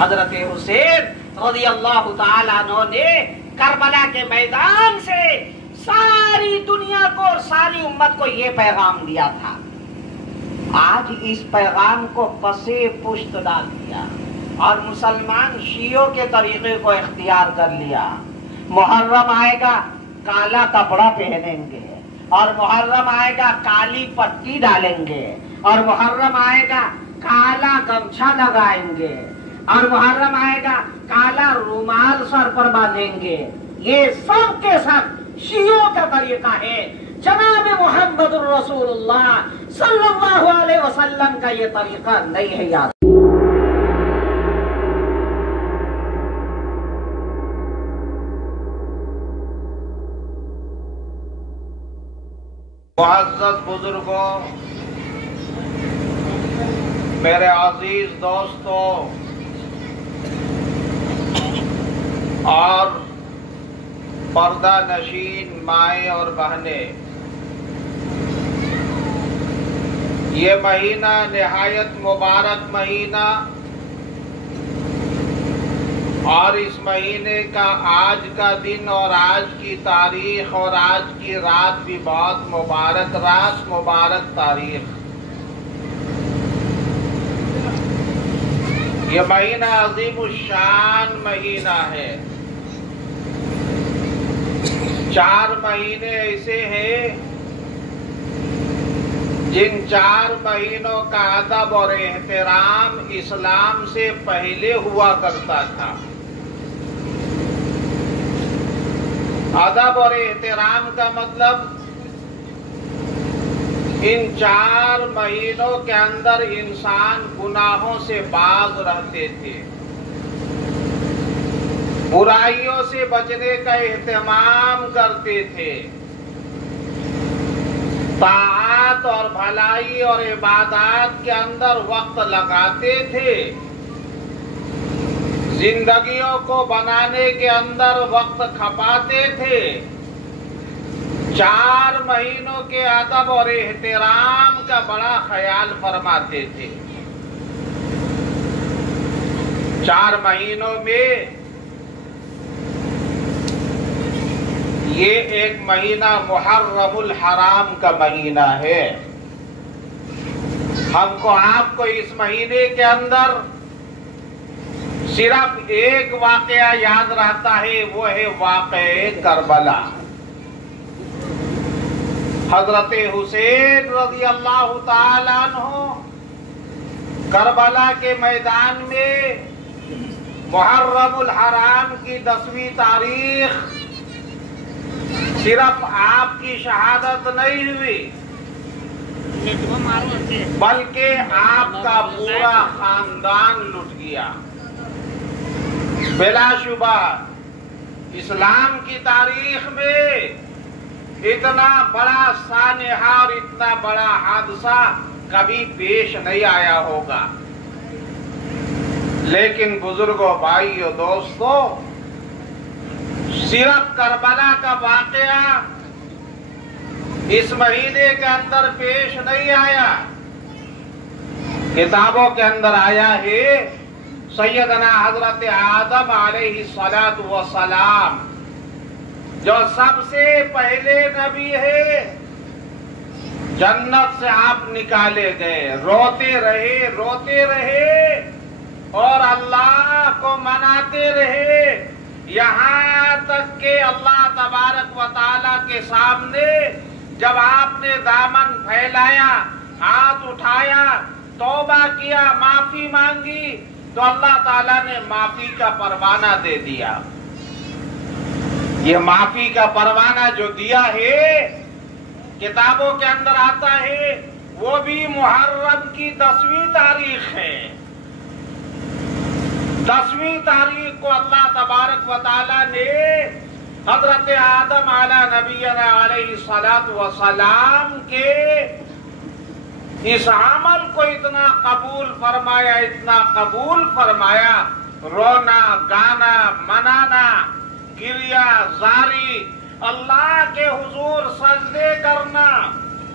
حضرت حسین رضی اللہ تعالیٰ عنہ نے کربلا کے میدان سے ساری دنیا کو اور ساری امت کو یہ پیغام دیا تھا. آج اس پیغام کو پسے پشت ڈال دیا اور مسلمان شیعوں کے طریقے کو اختیار کر لیا. محرم آئے گا کالا کپڑا پہنیں گے، اور محرم آئے گا کالی پٹی ڈالیں گے، اور محرم آئے گا کالا گمچھا لگائیں گے، اور محرم آئے گا کالا رومال سر پر باندھیں گے. یہ سب کے سب شیعوں کا طریقہ ہے. جناب محمد الرسول اللہ صلی اللہ علیہ وسلم کا یہ طریقہ نہیں ہے. یاد معزز بزرگوں، میرے عزیز دوستوں اور پردہ نشین مائیں اور بہنیں، یہ مہینہ نہایت مبارک مہینہ، اور اس مہینے کا آج کا دن اور آج کی تاریخ اور آج کی رات بھی بہت مبارک رات، مبارک تاریخ. یہ مہینہ عظیم الشان مہینہ ہے. 4 مہینے ایسے ہیں جن 4 مہینوں کا ادب اور احترام اسلام سے پہلے ہوا کرتا تھا. ادب اور احترام کا مطلب ان 4 مہینوں کے اندر انسان گناہوں سے باز رہتے تھے، برائیوں سے بچنے کا اہتمام کرتے تھے، طاعات اور بھلائی اور عبادات کے اندر وقت لگاتے تھے، زندگیوں کو بنانے کے اندر وقت کھپاتے تھے. 4 مہینوں کے ادب اور احترام کا بڑا خیال فرماتے تھے. 4 مہینوں میں یہ ایک مہینہ محرم الحرام کا مہینہ ہے. ہم کو آپ کو اس مہینے کے اندر صرف ایک واقعہ یاد رہتا ہے، وہ ہے واقعہ کربلا. حضرت حسین رضی اللہ تعالیٰ عنہ کربلا کے میدان میں محرم الحرام کی 10ویں تاریخ صرف آپ کی شہادت نہیں ہوئی، بلکہ آپ کا پورا خاندان لٹ گیا. بلا شبہ اسلام کی تاریخ میں اتنا بڑا سانحہ اور اتنا بڑا حادثہ کبھی پیش نہیں آیا ہوگا. لیکن بزرگوں، بھائیوں، دوستوں، صرف کربلا کا واقعہ اس مہینے کے اندر پیش نہیں آیا. کتابوں کے اندر آیا ہے سیدنا حضرت آدم علیہ السلام جو سب سے پہلے نبی ہے، جنت سے آپ نکالے گئے، روتے رہے اور اللہ کو مناتے رہے، یہاں تک کہ اللہ تبارک و تعالیٰ کے سامنے جب آپ نے دامن پھیلایا، ہاتھ اٹھایا، توبہ کیا، معافی مانگی، تو اللہ تعالیٰ نے معافی کا پروانہ دے دیا. یہ معافی کا پروانہ جو دیا ہے کتابوں کے اندر آتا ہے، وہ بھی محرم کی 10ویں تاریخ ہے. 10ویں تاریخ کو اللہ تبارک و تعالیٰ نے حضرت آدم علیہ نبینا علیہ السلام کے اس عمل کو اتنا قبول فرمایا، رونا، گانا، منانا، گریا زاری، اللہ کے حضور سجدے کرنا،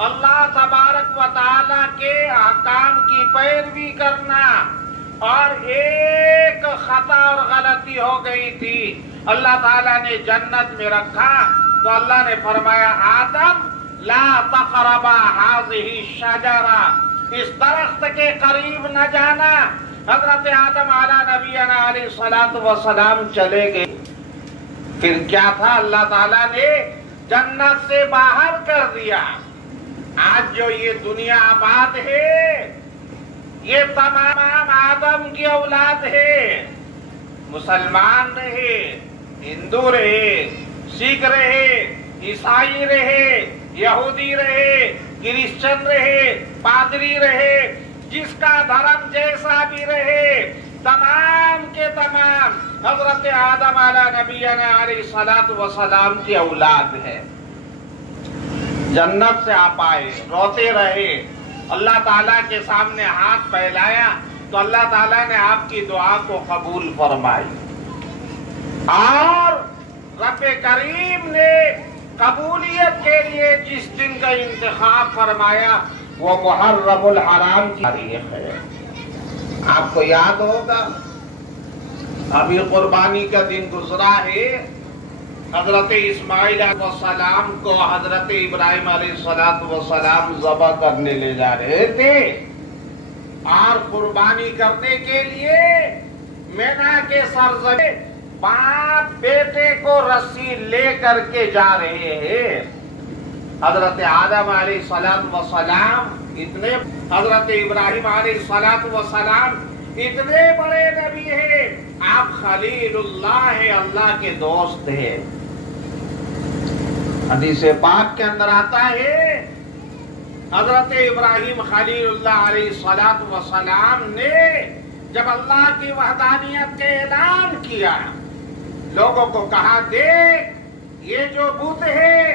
اللہ تبارک و تعالیٰ کے احکام کی پیروی کرنا، اور ایک خطا اور غلطی ہو گئی تھی، اللہ تعالیٰ نے جنت میں رکھا تو اللہ نے فرمایا آدم لا تقربا هذه الشجرہ، اس درخت کے قریب نہ جانا۔ حضرت آدم علیہ نبینا علیہ الصلوۃ والسلام چلے گئے۔ پھر کیا تھا؟ اللہ تعالیٰ نے جنت سے باہر کر دیا۔ آج جو یہ دنیا آباد ہے یہ تمام آدم کی اولاد ہے، مسلمان رہے، ہندو رہے، سکھ رہے، عیسائی رہے، یہودی رہے، کرسچن رہے، پادری رہے، جس کا دھرم جیسا بھی رہے، تمام کے تمام حضرت آدم علیہ نبینا علیہ الصلوۃ والسلام کی اولاد ہے۔ جنت سے آپ آئے، روتے رہے، اللہ تعالیٰ کے سامنے ہاتھ پھیلایا تو اللہ تعالیٰ نے آپ کی دعا کو قبول فرمائی، اور رب کریم نے قبولیت کے لیے جس دن کا انتخاب فرمایا وہ محرم الحرام کی تاریخ ہے۔ آپ کو یاد ہوگا ابھی قربانی کا دن گزرا ہے، حضرت اسماعیل علیہ السلام کو حضرت ابراہیم علیہ السلام ذبح کرنے لے جا رہے تھے، اور قربانی کرنے کے لیے مینا کے سرزمین باپ بیٹے کو رسی لے کر کے جا رہے ہیں۔ حضرت آدم علیہ السلام اتنے، حضرت ابراہیم علیہ السلام اتنے بڑے نبی ہیں، آپ خلیل اللہ ہیں، اللہ کے دوست ہیں۔ حدیث پاک کے اندر آتا ہے حضرت ابراہیم خلیل اللہ علیہ السلام نے جب اللہ کی وحدانیت کے اعلان کیا، لوگوں کو کہا دیکھ یہ جو بت ہے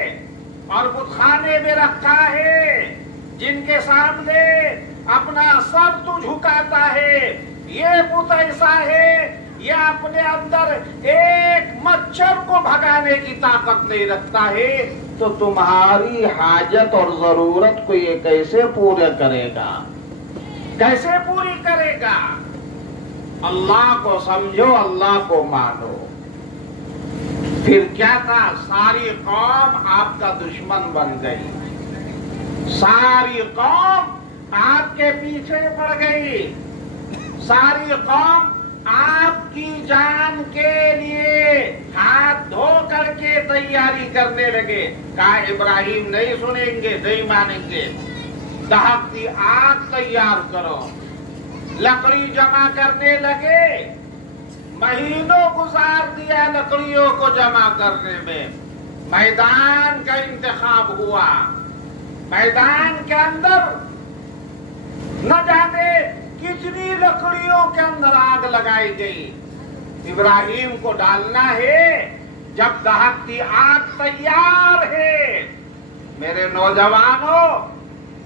اور بت خانے میں رکھا ہے، جن کے سامنے اپنا سر تو جھکاتا ہے، یہ بت ایسا ہے یہ اپنے اندر ایک مچھر کو بھگانے کی طاقت نہیں رکھتا ہے، تو تمہاری حاجت اور ضرورت کو یہ کیسے پورا کرے گا؟ کیسے پوری کرے گا؟ اللہ کو سمجھو، اللہ کو مانو۔ پھر کیا تھا؟ ساری قوم آپ کا دشمن بن گئی، ساری قوم آپ کے پیچھے پڑ گئی، ساری قوم آپ کی جان کے لیے ہاتھ دھو کر کے تیاری کرنے لگے۔ کہا ابراہیم نہیں سنیں گے، نہیں مانیں گے، دہکتی آگ تیار کرو۔ لکڑی جمع کرنے لگے، مہینوں گزار دیا لکڑیوں کو جمع کرنے میں۔ میدان کا انتخاب ہوا، میدان کے اندر نہ جانے کتنی لکڑیوں کے اندر آگ لگائی گئی۔ ابراہیم کو ڈالنا ہے، جب دہکتی آگ تیار ہے۔ میرے نوجوانوں،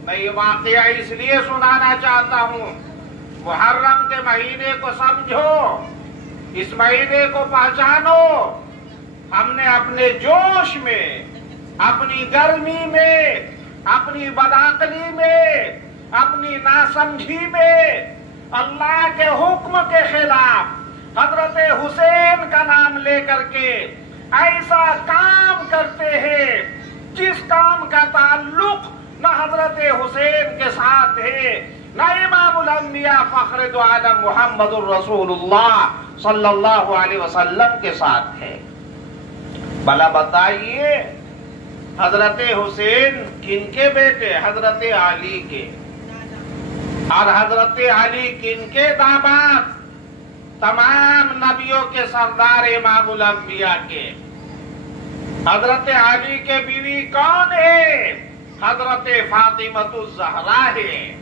میں یہ واقعہ اس لیے سنانا چاہتا ہوں، محرم کے مہینے کو سمجھو، اس مہینے کو پہچانو۔ ہم نے اپنے جوش میں، اپنی گرمی میں، اپنی بدعقلی میں، اپنی ناسمجھی میں اللہ کے حکم کے خلاف حضرت حسین کا نام لے کر کے ایسا کام کرتے ہیں جس کام کا تعلق نہ حضرت حسین کے ساتھ ہے، نہ امام الانبیاء فخر دو عالم محمد الرسول اللہ صلی اللہ علیہ وسلم کے ساتھ ہے۔ بھلا بتائیے حضرت حسین کن کے بیٹے؟ حضرت علی کے، اور حضرت علی کن کے داماد؟ تمام نبیوں کے سردار امام الانبیاء کے۔ حضرت علی کے بیوی کون ہے؟ حضرت فاطمۃ الزہرا ہے۔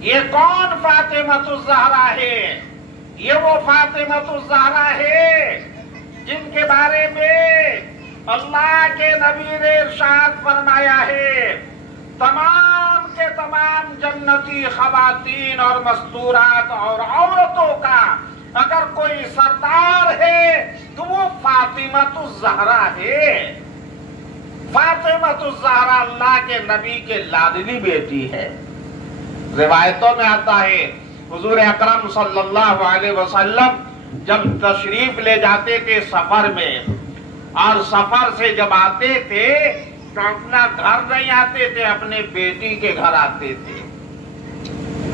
یہ کون فاطمۃ الزہرا ہے؟ یہ وہ فاطمۃ الزہرا ہے جن کے بارے میں اللہ کے نبی نے ارشاد فرمایا ہے تمام کے تمام جنتی خواتین اور مستورات اور عورتوں کا اگر کوئی سردار ہے تو وہ فاطمۃ الزہرا ہے۔ فاطمۃ الزہرا اللہ کے نبی کے لاڈلی بیٹی ہے۔ روایتوں میں آتا ہے حضور اکرم صلی اللہ علیہ وسلم جب تشریف لے جاتے تھے سفر میں، اور سفر سے جب آتے تھے تو اپنا گھر نہیں آتے تھے، اپنے بیٹی کے گھر آتے تھے،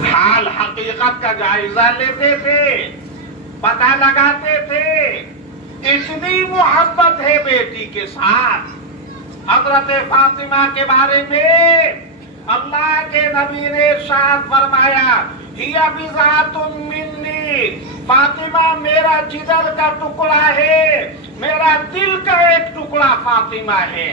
حال حقیقت کا جائزہ لیتے تھے، پتہ لگاتے تھے۔ اتنی محبت ہے بیٹی کے ساتھ۔ حضرت فاطمہ کے بارے میں اللہ کے نبی نے ارشاد فرمایا، ہی بضعۃ منی، فاطمہ میرا جگر کا ٹکڑا ہے، میرا دل کا ایک ٹکڑا فاطمہ ہے۔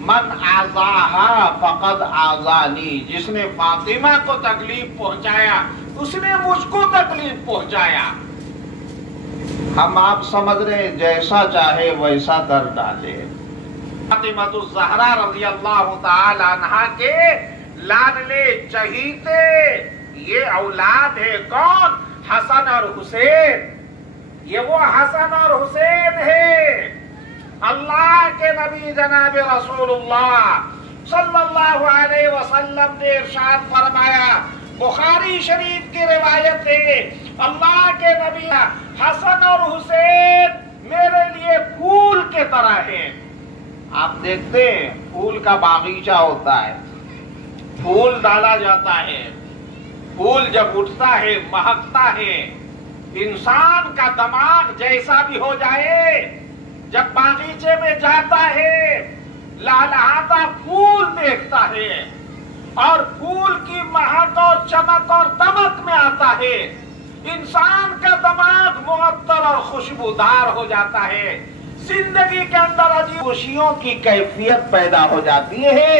من آذاہا فقد آذانی، جس نے فاطمہ کو تکلیف پہنچایا اس نے مجھ کو تکلیف پہنچایا۔ ہم آپ سمجھ رہے جیسا چاہے ویسا کر ڈالے۔ فاطمہ الزہرا رضی اللہ تعالی عنہا کے لاڈلے چہیتے یہ اولاد ہے کون؟ حسن اور حسین۔ یہ وہ حسن اور حسین ہے۔ اللہ کے نبی جناب رسول اللہ صلی اللہ علیہ وسلم نے ارشاد فرمایا، بخاری شریف کی روایت ہے، اللہ کے نبی حسن اور حسین میرے لیے پھول کے طرح ہیں۔ آپ دیکھتے ہیں پھول کا باغیچہ ہوتا ہے، پھول ڈالا جاتا ہے، پھول جب اٹھتا ہے مہکتا ہے، انسان کا دماغ جیسا بھی ہو جائے جب باغیچے میں جاتا ہے لہلہاتا پھول دیکھتا ہے اور پھول کی مہک اور چمک اور دمک میں آتا ہے، انسان کا دماغ معطر اور خوشبودار ہو جاتا ہے، زندگی کے اندر عجیب خوشیوں کی کیفیت پیدا ہو جاتی ہے۔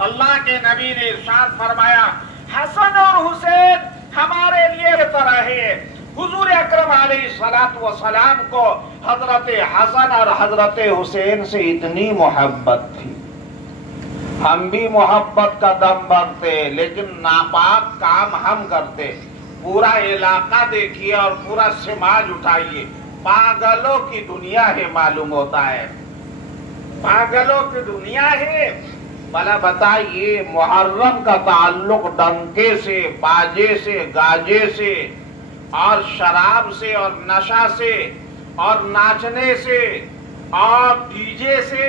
اللہ کے نبی نے ارشاد فرمایا، حسن اور حسین ہمارے لیے طرح ہے۔ حضور اکرم علیہ الصلوۃ والسلام کو حضرت حسن اور حضرت حسین سے اتنی محبت تھی۔ ہم بھی محبت کا دم بھرتے لیکن ناپاک کام ہم کرتے۔ پورا علاقہ دیکھیے اور پورا سماج اٹھائیے، پاگلوں کی دنیا ہے معلوم ہوتا ہے، پاگلوں کی دنیا ہے۔ بھلا بتائیے محرم کا تعلق ڈنکے سے، باجے سے، گاجے سے اور شراب سے اور نشہ سے اور ناچنے سے اور ڈی جے سے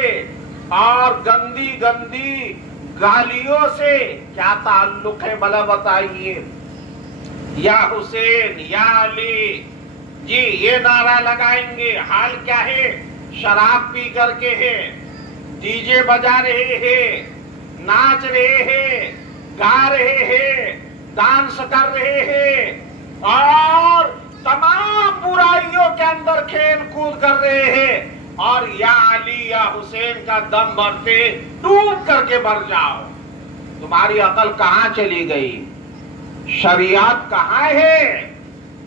اور گندی گندی گالیوں سے کیا تعلق ہے بھلا بتائیے؟ یا حسین یا علی جی یہ نعرہ لگائیں گے، حال کیا ہے؟ شراب پی کر کے ہے، ڈی جے بجا رہے ہیں، ناچ رہے ہیں، گا رہے ہیں، ڈانس کر رہے ہیں اور تمام برائیوں کے اندر کھیل کود کر رہے ہیں، اور یا علی یا حسین کا دم بھرتے ڈوب کر کے مر جاؤ۔ تمہاری عقل کہاں چلی گئی؟ شریعت کہاں ہے؟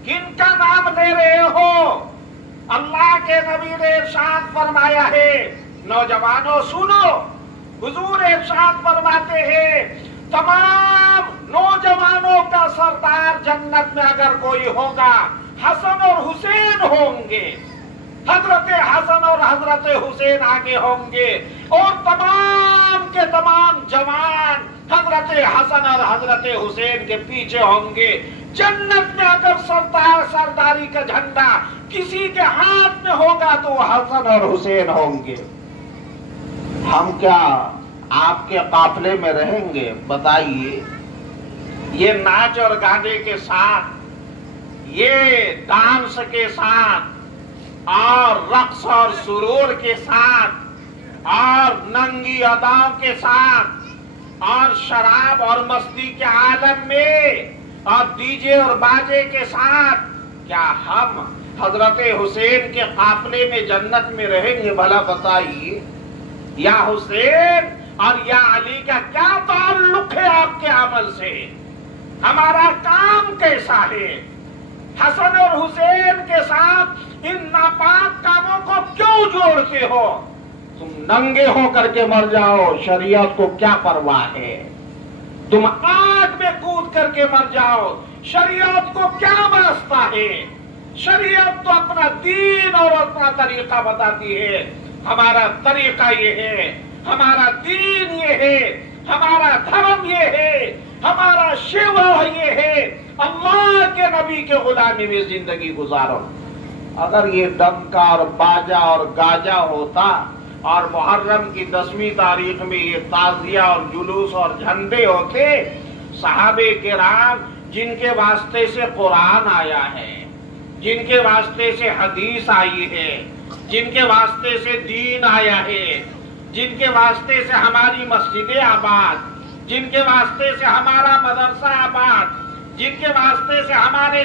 کن کا نام لے رہے ہو؟ اللہ کے نبی نے ارشاد فرمایا ہے، نوجوانوں سنو، حضور ارشاد فرماتے ہیں تمام نوجوانوں کا سردار جنت میں اگر کوئی ہوگا حسن اور حسین ہوں گے، حضرت حسن اور حضرت حسین آگے ہوں گے اور تمام کے تمام جوان حضرت حسن اور حضرت حسین کے پیچھے ہوں گے۔ جنت میں اگر سرداری کا جھنڈا کسی کے ہاتھ میں ہوگا تو وہ حسن اور حسین ہوں گے۔ ہم کیا آپ کے قافلے میں رہیں گے؟ بتائیے، یہ ناچ اور گانے کے ساتھ، یہ ڈانس کے ساتھ اور رقص اور سرور کے ساتھ اور ننگی اداؤں کے ساتھ اور شراب اور مستی کے عالم میں اور ڈی جے اور باجے کے ساتھ کیا ہم حضرت حسین کے قافلے میں جنت میں رہیں گے؟ بھلا بتائیے، یا حسین اور یا علی کا کیا تعلق ہے آپ کے عمل سے؟ ہمارا کام کیسا ہے؟ حسن اور حسین کے ساتھ ان ناپاک کاموں کو کیوں جوڑتے ہو؟ تم ننگے ہو کر کے مر جاؤ، شریعت کو کیا پرواہ ہے؟ تم آگ میں کود کر کے مر جاؤ، شریعت کو کیا واسطہ ہے؟ شریعت تو اپنا دین اور اپنا طریقہ بتاتی ہے۔ ہمارا طریقہ یہ ہے، ہمارا دین یہ ہے، ہمارا دھرم یہ ہے، ہمارا شیوا یہ ہے، اللہ کے نبی کے غلامی میں زندگی گزارو۔ اگر یہ ڈنکا اور باجا اور گاجا ہوتا اور محرم کی 10ویں تاریخ میں یہ تعزیہ اور جلوس اور جھنڈے ہوتے، صحابہ کرام جن کے واسطے سے قرآن آیا ہے، جن کے واسطے سے حدیث آئی ہے، جن کے واسطے سے دین آیا ہے، جن کے واسطے سے ہماری مسجدیں آباد، جن کے واسطے سے ہمارا مدرسہ آباد، جن کے واسطے سے ہمارے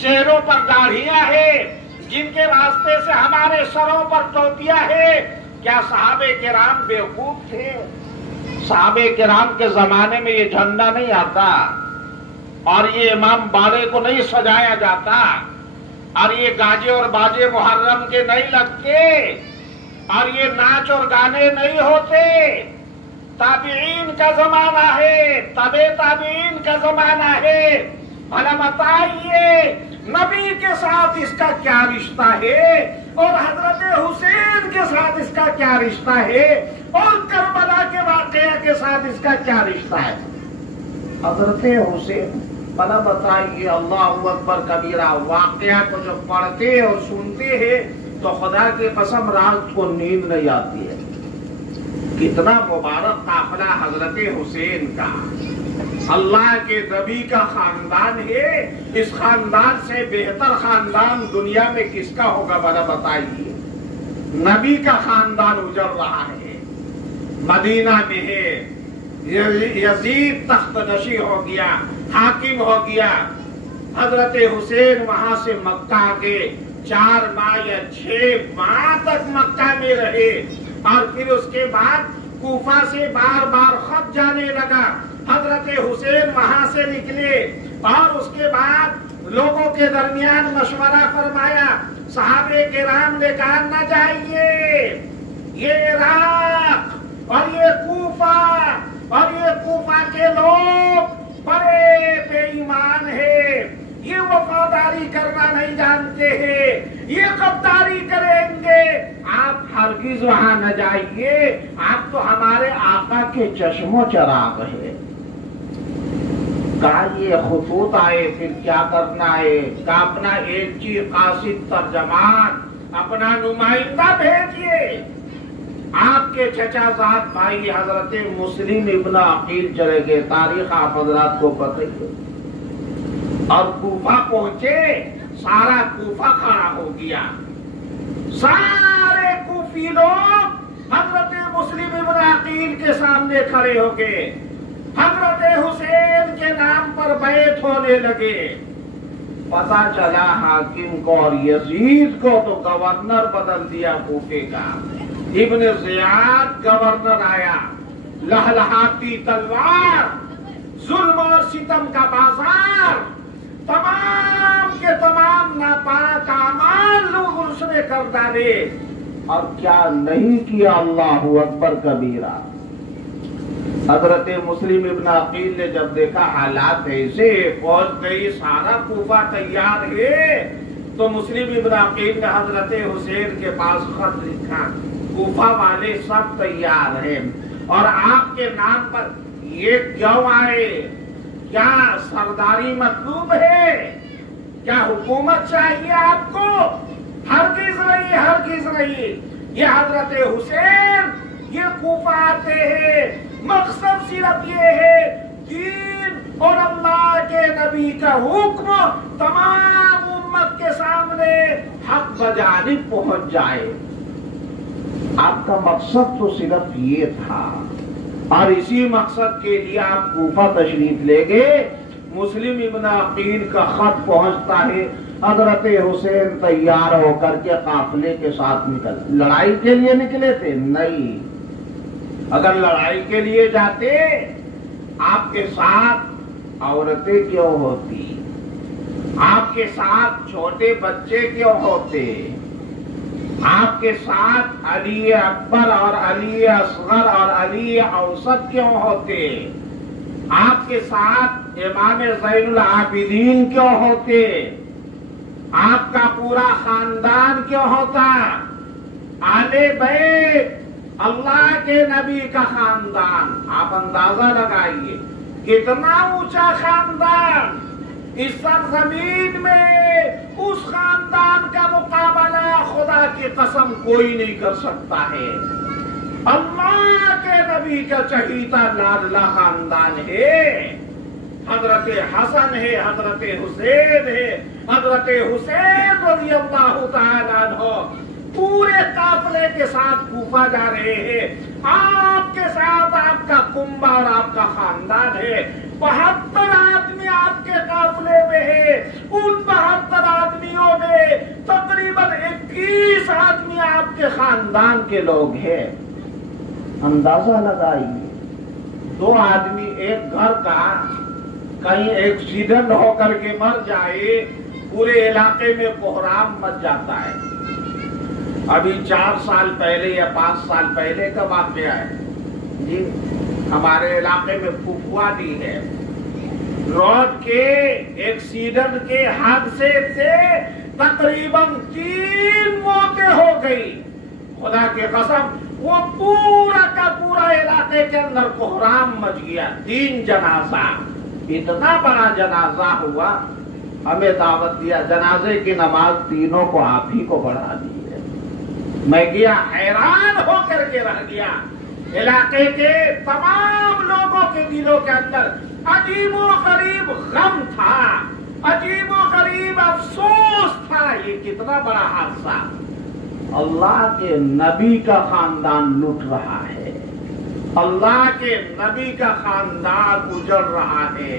چہروں پر داڑھیاں ہیں، جن کے واسطے سے ہمارے سروں پر ٹوپیاں ہیں، کیا صحابہ کرام بیوقوف تھے؟ صحابہ کرام کے زمانے میں یہ جھنڈا نہیں آتا اور یہ امام باڑے کو نہیں سجایا جاتا اور یہ گاجے اور باجے محرم کے نہیں لگتے اور یہ ناچ اور گانے نہیں ہوتے۔ تابعین کا زمانہ ہے، تابعین کا زمانہ ہے۔ بھلا بتائیے نبی کے ساتھ اس کا کیا رشتہ ہے اور حضرت حسین کے ساتھ اس کا کیا رشتہ ہے اور کربلا کے واقعہ کے ساتھ اس کا کیا رشتہ ہے؟ حضرت حسین، بھلا بتائیے اللہ اکبر کبیرہ واقعہ کو جب پڑھتے اور سنتے ہیں تو خدا کی قسم رات کو نیند نہیں آتی ہے۔ کتنا مبارک قافلہ حضرت حسین کا، اللہ کے نبی کا خاندان ہے، اس خاندان سے بہتر خاندان دنیا میں کس کا ہوگا بھلا بتائیے؟ نبی کا خاندان اجڑ رہا ہے، مدینہ میں ہے، یزید تخت نشی ہو گیا، حاکم ہو گیا، حضرت حسین وہاں سے مکہ کے 4 ماہ یا 6 ماہ تک مکہ میں رہے اور پھر اس کے بعد کوفہ سے بار بار خط جانے لگا۔ حضرت حسین وہاں سے نکلے اور اس کے بعد لوگوں کے درمیان مشورہ فرمایا، صحابہ کرام نے کہا نہ جائیے، یہ عراق اور یہ کوفہ کے لوگ بڑے بے ایمان ہیں، یہ وفاداری کرنا نہیں جانتے ہیں، یہ غداری کریں گے، آپ ہرگز وہاں نہ جائیے، آپ تو ہمارے آقا کے چشم و چراغ ہیں۔ کہا یہ خطوط آئے پھر کیا کرنا ہے؟ کہا اپنا ایلچی قاصد ترجمان، اپنا نمائندہ بھیجیے۔ آپ کے چچا زاد بھائی حضرت مسلم ابن عقیل چلے گئے، تاریخ آپ حضرات کو پتہ ہے، اور کوفہ پہنچے، سارا کوفہ کھڑا ہو گیا، سارے کوفی لوگ حضرت مسلم ابن عقیل کے سامنے کھڑے ہو گئے، حضرت حسین کے نام پر بیعت ہونے لگے۔ پتا چلا حاکم کو اور یزید کو تو گورنر بدل دیا کوفے کا، ابن زیاد گورنر آیا، لہلہاتی تلوار، ظلم اور ستم کا بازار، تمام کے تمام ناپاک اعمال لوگ اس نے کر ڈالے، اور کیا نہیں کیا اللہ اکبر کبیرہ۔ حضرت مسلم ابن عقیل نے جب دیکھا حالات ایسے، فوج گئی، سارا کوفہ تیار ہے، تو مسلم ابن عقیل نے حضرت حسین کے پاس خط لکھا، کوفہ والے سب تیار ہیں اور آپ کے نام پر یہ کیوں آئے؟ کیا سرداری مطلوب ہے؟ کیا حکومت چاہیے آپ کو؟ ہرگز نہیں، ہرگز نہیں۔ یہ حضرت حسین یہ کوفہ آتے ہیں، مقصد صرف یہ ہے دین اور اللہ کے نبی کا حکم تمام امت کے سامنے حق بجانب پہنچ جائے۔ آپ کا مقصد تو صرف یہ تھا اور اسی مقصد کے لیے آپ کوفہ تشریف لے گئے۔ مسلم ابن عقیل کا خط پہنچتا ہے، حضرت حسین تیار ہو کر کے قافلے کے ساتھ نکل، لڑائی کے لیے نکلے تھے؟ نہیں، اگر لڑائی کے لیے جاتے آپ کے ساتھ عورتیں کیوں ہوتی؟ آپ کے ساتھ چھوٹے بچے کیوں ہوتے؟ آپ کے ساتھ علی اکبر اور علی اصغر اور علی اوسط کیوں ہوتے؟ آپ کے ساتھ امام زین العابدین کیوں ہوتے؟ آپ کا پورا خاندان کیوں ہوتا؟ آل بیت، اللہ کے نبی کا خاندان، آپ اندازہ لگائیے کتنا اونچا خاندان، اس سرزمین میں اس خاندان کا کی قسم کوئی نہیں کر سکتا ہے۔ اللہ کے نبی کا چہیتا لاڈلا خاندان ہے، حضرت حسن ہے، حضرت حسین ہے، حضرت حسین رضی اللہ تعالیٰ عنہ پورے قافلے کے ساتھ کوفہ جا رہے ہیں، آپ کے ساتھ آپ کا کنبہ اور آپ کا خاندان ہے، 72 آدمی آپ کے قافلے میں ہے، ان 72 آدمیوں میں تقریباً 21 آدمی آپ کے خاندان کے لوگ ہیں۔ اندازہ لگائیے، 2 آدمی ایک گھر کا کہیں ایکسیڈنٹ ہو کر کے مر جائے، پورے علاقے میں کوہرام مچ جاتا ہے۔ ابھی 4 سال پہلے یا 5 سال پہلے کا واقعہ ہے جی، ہمارے علاقے میں پھوپھوانی ہے، روڈ کے ایکسیڈنٹ کے حادثے سے تقریباً 3 موتیں ہو گئی۔ خدا کی قسم وہ پورا کا پورا علاقے کے اندر کوہرام مچ گیا، 3 جنازہ، اتنا بڑا جنازہ ہوا، ہمیں دعوت دیا، جنازے کی نماز تینوں کو آپ ہی کو پڑھا دی ہے۔ میں گیا، حیران ہو کر کے رہ گیا، علاقے کے تمام لوگوں کے دلوں کے اندر عجیب و غریب غم تھا، عجیب و غریب افسوس تھا، یہ کتنا بڑا حادثہ۔ اللہ کے نبی کا خاندان لٹ رہا ہے، اللہ کے نبی کا خاندان اجڑ رہا ہے،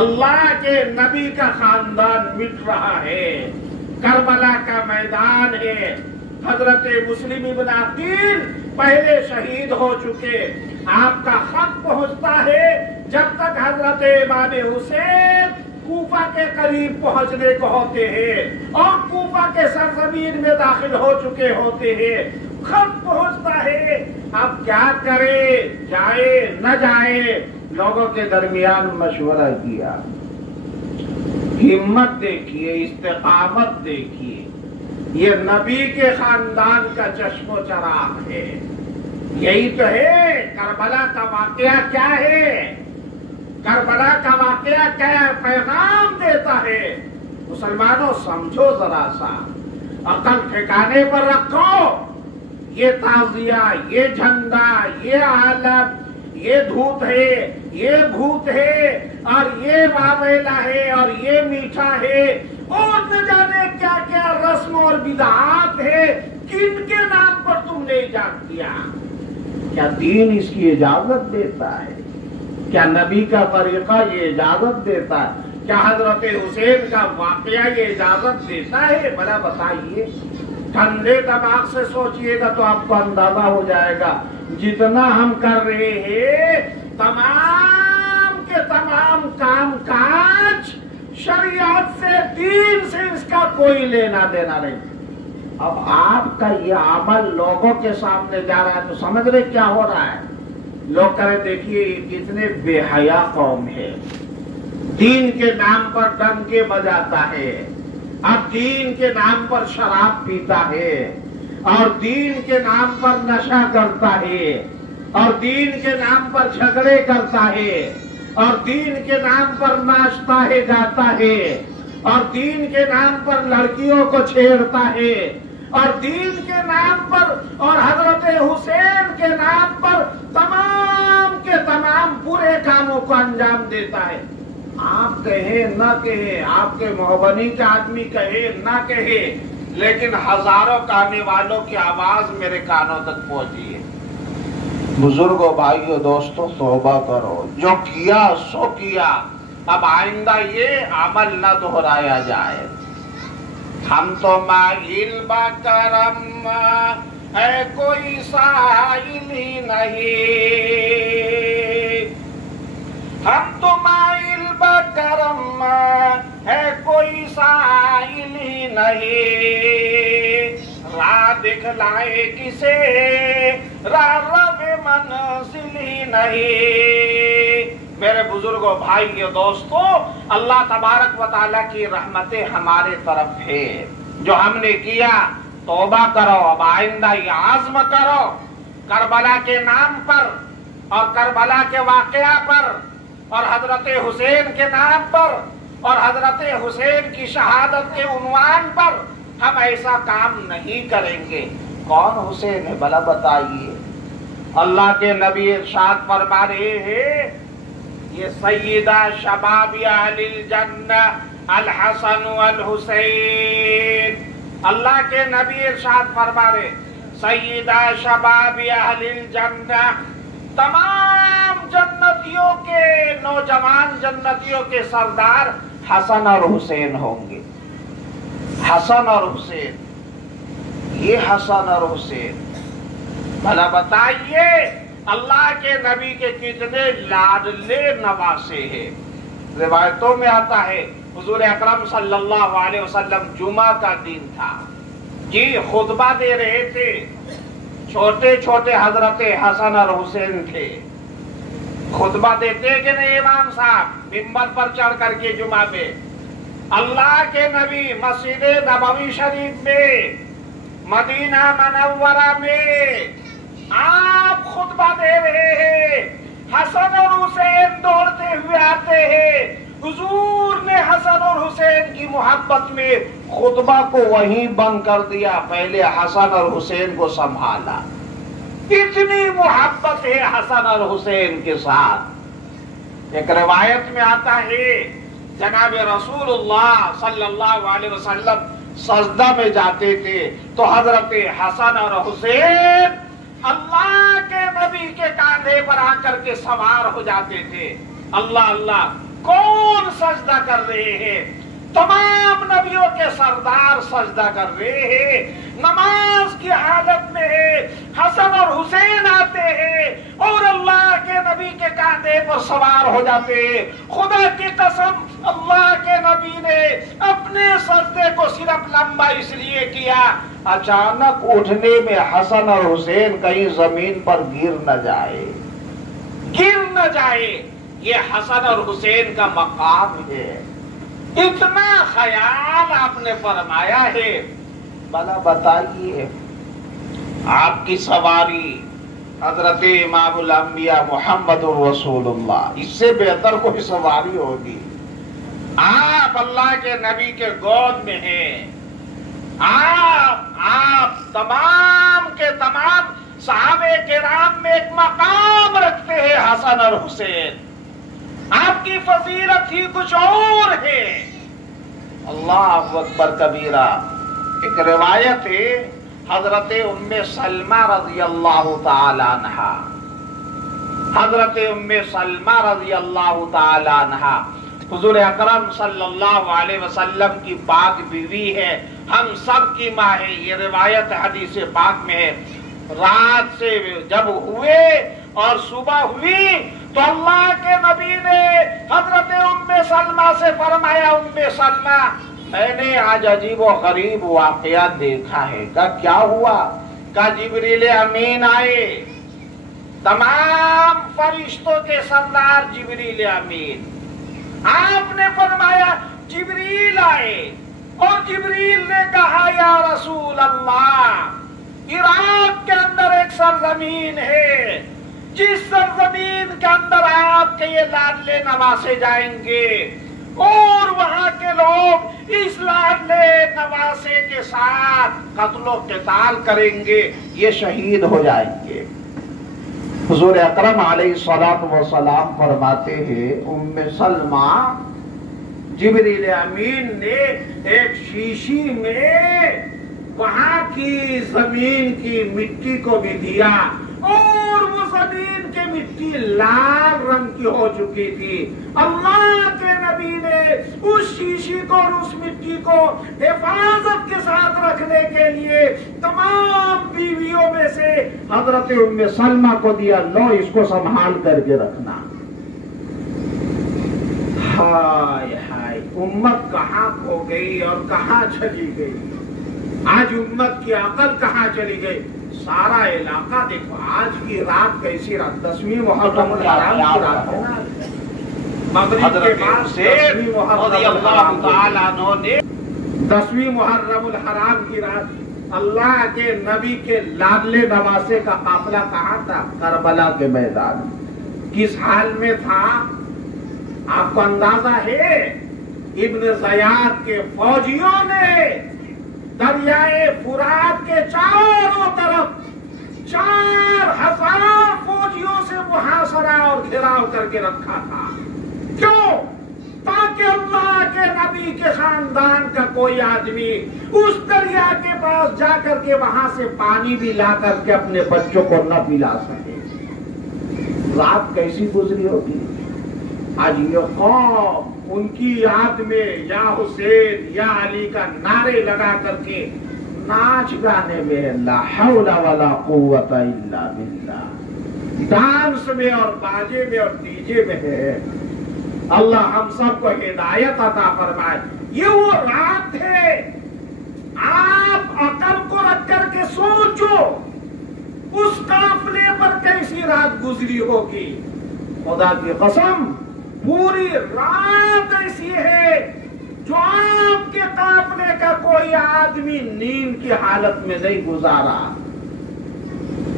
اللہ کے نبی کا خاندان مٹ رہا ہے۔ کربلا کا میدان ہے، حضرت مسلم ابن عقیل پہلے شہید ہو چکے، آپ کا خط پہنچتا ہے جب تک حضرت امام حسین کوفہ کے قریب پہنچنے کو ہوتے ہیں اور کوفہ کے سرزمین میں داخل ہو چکے ہوتے ہیں، خط پہنچتا ہے، اب کیا کرے، جائے نہ جائے؟ لوگوں کے درمیان مشورہ کیا، ہمت دیکھیے، استقامت دیکھیے، یہ نبی کے خاندان کا چشم و چراغ ہے، یہی تو ہے۔ کربلا کا واقعہ کیا ہے؟ کربلا کا واقعہ کیا پیغام دیتا ہے؟ مسلمانوں سمجھو ذرا سا، عقل ٹھکانے پر رکھو، یہ تعزیہ، یہ جھنڈا، یہ عالم، یہ دھوت ہے، یہ بھوت ہے، اور یہ واویلا ہے، اور یہ میٹھا ہے، اور نہ جانے کیا کیا رسم اور بدعات ہے، کن کے نام پر تم نے ایجاد کیا؟ کیا دین اس کی اجازت دیتا ہے؟ کیا نبی کا طریقہ یہ اجازت دیتا ہے؟ کیا حضرت حسین کا واقعہ یہ اجازت دیتا ہے؟ بھلا بتائیے، ٹھنڈے دماغ سے سوچئے گا تو آپ کو اندازہ ہو جائے گا، جتنا ہم کر رہے ہیں تمام کے تمام کام کاج شریعت سے، دین سے اس کا کوئی لینا دینا نہیں۔ اب آپ کا یہ عمل لوگوں کے سامنے جا رہا ہے تو سمجھ رہے کیا ہو رہا ہے؟ لوگ کہہ رہے دیکھیے یہ کتنے بے حیا قوم ہے، دین کے نام پر ڈنکے بجاتا ہے، اب دین کے نام پر شراب پیتا ہے، اور دین کے نام پر نشہ کرتا ہے، اور دین کے نام پر جھگڑے کرتا ہے، اور دین کے نام پر ناچتا ہے گاتا ہے، اور دین کے نام پر لڑکیوں کو چھیڑتا ہے، اور دین کے نام پر اور حضرت حسین کے نام پر تمام کے تمام برے کاموں کو انجام دیتا ہے۔ آپ کہیں نہ کہیں، آپ کے محبنی کا آدمی کہے نہ کہے، لیکن ہزاروں کہنے والوں کی آواز میرے کانوں تک پہنچی ہے۔ بزرگوں، بھائیوں، دوستوں، توبہ کرو، جو کیا سو کیا، اب آئندہ یہ عمل نہ دہرایا جائے۔ ہم تو مائل بکرم ہے کوئی سائل ہی نہیں، ہم تو مائل بکرم ہے کوئی سائل ہی نہیں، راہ دکھلائے کسے راہ رو منزل ہی نہیں۔ میرے بزرگوں، بھائیوں، دوستوں، اللہ تبارک و تعالیٰ کی رحمتیں ہمارے طرف ہے۔ جو ہم نے کیا توبہ کرو، اب آئندہ یہ عزم کرو، کربلا کے نام پر اور کربلا کے واقعہ پر اور حضرت حسین کے نام پر اور حضرت حسین کی شہادت کے عنوان پر ہم ایسا کام نہیں کریں گے۔ کون حسین ہے بھلا بتائیے؟ اللہ کے نبی ارشاد فرما رہے ہیں یہ سیدہ شباب اہل الجنہ الحسن والحسین۔ اللہ کے نبی ارشاد فرما رہے سیدہ شباب اہل الجنہ، تمام جنتیوں کے نوجوان جنتیوں کے سردار حسن اور حسین ہوں گے۔ حسن اور حسین، یہ حسن اور حسین بھلا بتائیے اللہ کے نبی کے کتنے لاڈلے نواسے ہیں۔ روایتوں میں آتا ہے حضور اکرم صلی اللہ علیہ وسلم جمعہ کا دن تھا جی، خطبہ دے رہے تھے، چھوٹے چھوٹے حضرت حسن اور حسین تھے۔ خطبہ دیتے کہ نہیں امام صاحب ممبر پر چڑھ کر کے جمعہ میں؟ اللہ کے نبی مسجد نبوی شریف میں مدینہ منورہ میں آپ خطبہ دے رہے ہیں، حسن اور حسین دوڑتے ہوئے آتے ہیں۔ حضور نے حسن اور حسین کی محبت میں خطبہ کو وہیں بند کر دیا، پہلے حسن اور حسین کو سنبھالا۔ اتنی محبت ہے حسن اور حسین کے ساتھ۔ ایک روایت میں آتا ہے جناب رسول اللہ صلی اللہ علیہ وسلم سجدہ میں جاتے تھے تو حضرت حسن اور حسین اللہ کے نبی کے کاندھے پر آ کر کے سوار ہو جاتے تھے۔ اللہ اللہ، کون سجدہ کر رہے ہیں؟ تمام نبیوں کے سردار سجدہ کر رہے ہیں، نماز کی حالت میں ہے۔ حسن اور حسین آتے ہیں اور اللہ کے نبی کے کاندھے پر سوار ہو جاتے ہیں۔ خدا کی قسم اللہ کے نبی نے اپنے سجدے کو صرف لمبا اس لیے کیا اچانک اٹھنے میں حسن اور حسین کہیں زمین پر گر نہ جائے۔ یہ حسن اور حسین کا مقام ہے، اتنا خیال آپ نے فرمایا ہے۔ بھلا بتائیے آپ کی سواری حضرت امام الانبیاء محمد الرسول اللہ، اس سے بہتر کوئی سواری ہوگی؟ آپ اللہ کے نبی کے گود میں ہیں، آپ تمام کے تمام صحابہ کرام میں ایک مقام رکھتے ہیں حسن اور حسین۔ آپ کی فضیلت ہی کچھ اور ہے۔ اللہ اکبر کبیرہ۔ ایک روایت ہے حضرت ام سلمہ رضی اللہ تعالی عنہا، حضرت ام سلمہ رضی اللہ تعالی عنہا حضور اکرم صلی اللہ علیہ وسلم کی پاک بیوی ہے، ہم سب کی ماں ہے۔ یہ روایت حدیث پاک میں ہے۔ رات سے جب ہوئے اور صبح ہوئی تو اللہ کے نبی نے حضرت ام سلمہ سے فرمایا، ام سلمہ میں نے آج عجیب و غریب واقعہ دیکھا ہے۔ کہا کیا ہوا؟ کہا جبریل امین آئے، تمام فرشتوں کے سردار جبریل امین۔ آپ نے فرمایا جبریل آئے اور جبریل نے کہا یا رسول اللہ، عراق کے اندر ایک سرزمین ہے، جس سرزمین کے اندر آپ کے یہ لاڈلے نواسے جائیں گے اور وہاں کے لوگ اس لاڈلے نواسے کے ساتھ قتل و قتال کریں گے، یہ شہید ہو جائیں گے۔ حضور اکرم علیہ الصلوۃ والسلام فرماتے ہیں ام سلمہ جبریل امین نے ایک شیشی میں وہاں کی زمین کی مٹی کو بھی دیا اور وہ زمین کی مٹی لال رنگ کی ہو چکی تھی۔ اللہ کے نبی نے اس شیشی کو اور اس مٹی کو حفاظت کے ساتھ رکھنے کے لیے تمام بیویوں میں سے حضرت ام سلمہ کو دیا، لو اس کو سنبھال کر کے رکھنا۔ ہائے ہائے، امت کہاں کھو گئی اور کہاں چلی گئی؟ آج امت کی عقل کہاں چلی گئی؟ سارا علاقہ دیکھو، آج کی رات کیسی رات، 10ویں محرم الحرام کی رات ہے نا، مغرب کے بعد 10ویں محرم الحرام کی رات اللہ کے نبی کے لاڈلے نواسے کا قافلہ کہاں تھا؟ کربلا کے میدان۔ کس حال میں تھا آپ کو اندازہ ہے؟ ابن زیاد کے فوجیوں نے دریا دریائے فرات کے چاروں طرف 4000 فوجیوں سے محاصرہ اور گھیراؤ کر کے رکھا تھا. کیوں؟ تاکہ اللہ کے نبی کے خاندان کا کوئی آدمی اس دریا کے پاس جا کر کے وہاں سے پانی بھی لا کر کے اپنے بچوں کو نہ پلا سکے. رات کیسی گزری ہوگی. آج یہ قوم ان کی یاد میں یا حسین یا علی کا نعرے لگا کر کے ناچ گانے میں لا حول ولا قوت الا باللہ، ڈانس میں اور باجے میں اور ڈیجے میں ہے. اللہ ہم سب کو ہدایت عطا فرمائے. یہ وہ رات ہے، آپ عقل کو رکھ کر کے سوچو اس قافلے پر کیسی رات گزری ہوگی. خدا کی قسم پوری رات ایسی ہے جو آپ کے قافلے کا کوئی آدمی نیند کی حالت میں نہیں گزارا.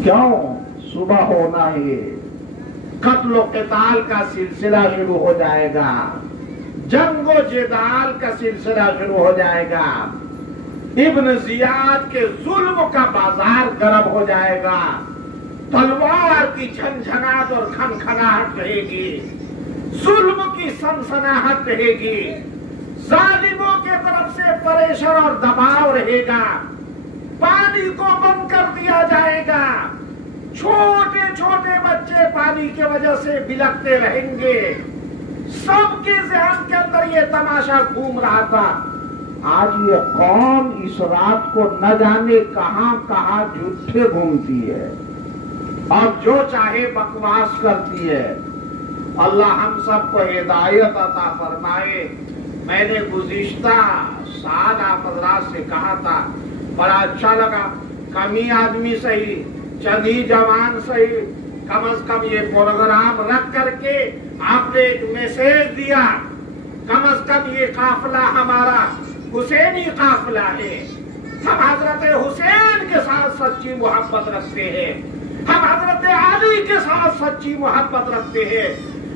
کیوں؟ صبح ہونا ہے، قتل و قتال کا سلسلہ شروع ہو جائے گا، جنگ و جدال کا سلسلہ شروع ہو جائے گا، ابن زیاد کے ظلم کا بازار گرم ہو جائے گا، تلوار کی جھنجھناہٹ اور کھنکھناہٹ رہے گی، ظلم کی سنسناہٹ رہے گی، ظالموں کے طرف سے پریشر اور دباؤ رہے گا، پانی کو بند کر دیا جائے گا، چھوٹے چھوٹے بچے پانی کی وجہ سے بلکتے رہیں گے. سب کے ذہن کے اندر یہ تماشا گھوم رہا تھا. آج یہ قوم اس رات کو نہ جانے کہاں کہاں جھوٹے گھومتی ہے اور جو چاہے بکواس کرتی ہے. اللہ ہم سب کو ہدایت عطا فرمائے. میں نے گزشتہ سال آپ حضرات سے کہا تھا، بڑا اچھا لگا. کمی آدمی صحیح، چند ہی جوان صحیح، کم از کم یہ پروگرام رکھ کر کے آپ نے ایک میسج دیا. کم از کم یہ قافلہ ہمارا حسینی قافلہ ہے. ہم حضرت حسین کے ساتھ سچی محبت رکھتے ہیں، ہم حضرت علی کے ساتھ سچی محبت رکھتے ہیں،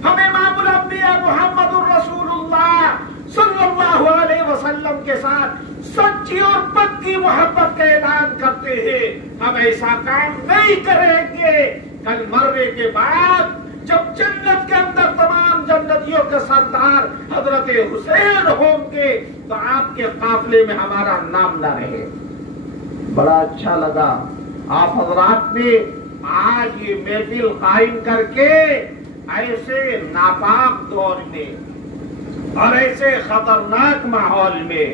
ہم امام الانبیاء محمد الرسول اللہ صلی اللہ علیہ وسلم کے ساتھ سچی اور پکی محبت کا اعلان کرتے ہیں. ہم ایسا کام نہیں کریں گے کل مرنے کے بعد جب جنت کے اندر تمام جنتیوں کے سردار حضرت حسین ہوں گے تو آپ کے قافلے میں ہمارا نام نہ رہے. بڑا اچھا لگا آپ حضرات نے آج یہ محفل قائم کر کے ایسے ناپاک دور میں اور ایسے خطرناک ماحول میں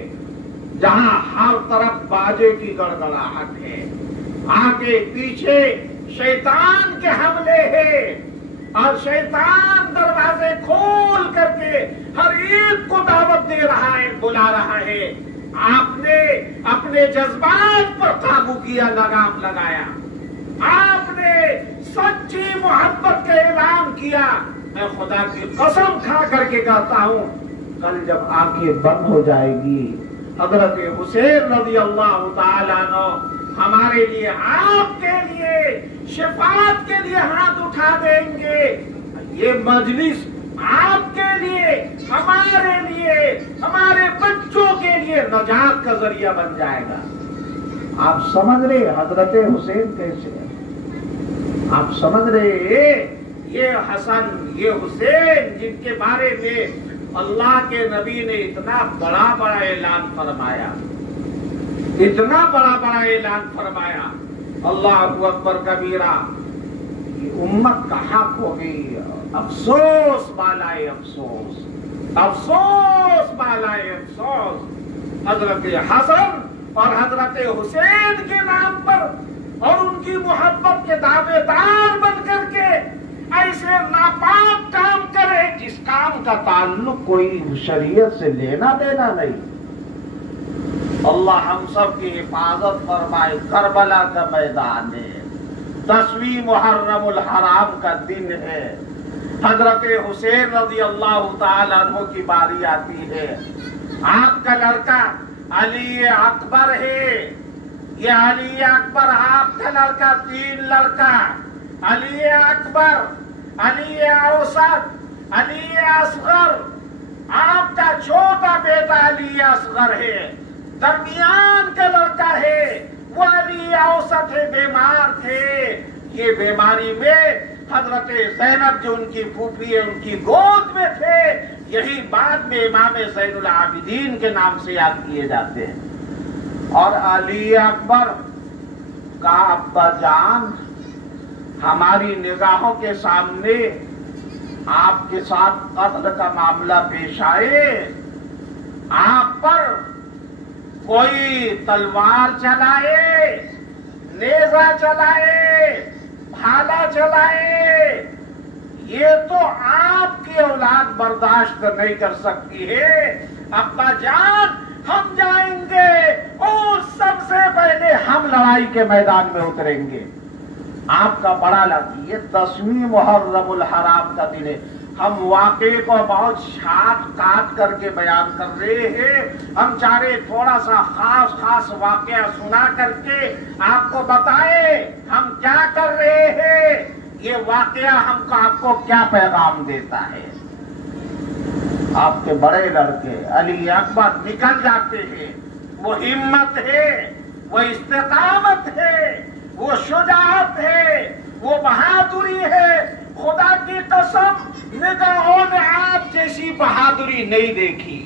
جہاں ہر طرف باجے کی گڑگڑاہٹ ہے، آگے پیچھے شیطان کے حملے ہیں اور شیطان دروازے کھول کر کے ہر ایک کو دعوت دے رہا ہے، بلا رہا ہے. آپ نے اپنے جذبات پر قابو کیا، لگام لگایا، آپ نے سچی محبت کا اعلان کیا. میں خدا کی قسم کھا کر کے کہتا ہوں کل جب آنکھیں بند ہو جائے گی حضرت حسین رضی اللہ تعالیٰ عنہ ہمارے لیے، آپ کے لیے شفاعت کے لیے ہاتھ اٹھا دیں گے. یہ مجلس آپ کے لیے، ہمارے لیے، ہمارے بچوں کے لیے نجات کا ذریعہ بن جائے گا. آپ سمجھ رہے حضرت حسین کیسے ہیں؟ آپ سمجھ رہے یہ حسن، یہ حسین جن کے بارے میں اللہ کے نبی نے اتنا بڑا بڑا اعلان فرمایا، اتنا بڑا بڑا اعلان فرمایا. اللہ اکبر کبیرہ. یہ امت کا حق ہو گئی. افسوس بالائے افسوس، افسوس بالائے افسوس. حضرت حسن اور حضرت حسین کے نام پر اور ان کی محبت کے دعوے دار بن کر کے ایسے ناپاک کام کرے جس کام کا تعلق کوئی شریعت سے لینا دینا نہیں. اللہ ہم سب کی حفاظت فرمائے. کربلا کا میدان ہے، 10ویں محرم الحرام کا دن ہے. حضرت حسین رضی اللہ تعالیٰ عنہ کی باری آتی ہے. آپ کا لڑکا علی اکبر ہے. یہ علی اکبر آپ کا لڑکا، 3 لڑکا، علی اکبر، علی اوسط، علی اصغر. آپ کا چھوٹا بیٹا علی اصغر ہے. درمیان کا لڑکا یہ بیماری میں حضرت زینب جو ان کی پھوپھی ہے ان کی گود میں تھے، یہی بعد میں امام زین العابدین کے نام سے یاد کیے جاتے ہیں۔ اور علی اکبر کا ابا جان ہماری نگاہوں کے سامنے آپ کے ساتھ قتل کا معاملہ پیش آئے، آپ پر کوئی تلوار چلائے، نیزہ چلائے، بھالا چلائے، یہ تو آپ کی اولاد برداشت نہیں کر سکتی ہے۔ ابا جان ہم جائیں گے اور سب سے پہلے ہم لڑائی کے میدان میں اتریں گے۔ آپ کا بڑا لفظ، یہ 10ویں محرم الحرام کا دن ہے۔ ہم واقعے کو بہت چھانٹ کاٹ کر کے بیان کر رہے ہیں، ہم چاہے تھوڑا سا خاص واقعہ سنا کر کے آپ کو بتائیں ہم کیا کر رہے ہیں، یہ واقعہ آپ کو کیا پیغام دیتا ہے۔ آپ کے بڑے لڑکے علی اکبر نکل جاتے ہیں، وہ ہمت ہے، وہ استقامت ہے، وہ شجاعت ہے، وہ بہادری ہے۔ خدا کی قسم نگاہوں نے آپ جیسی بہادری نہیں دیکھی۔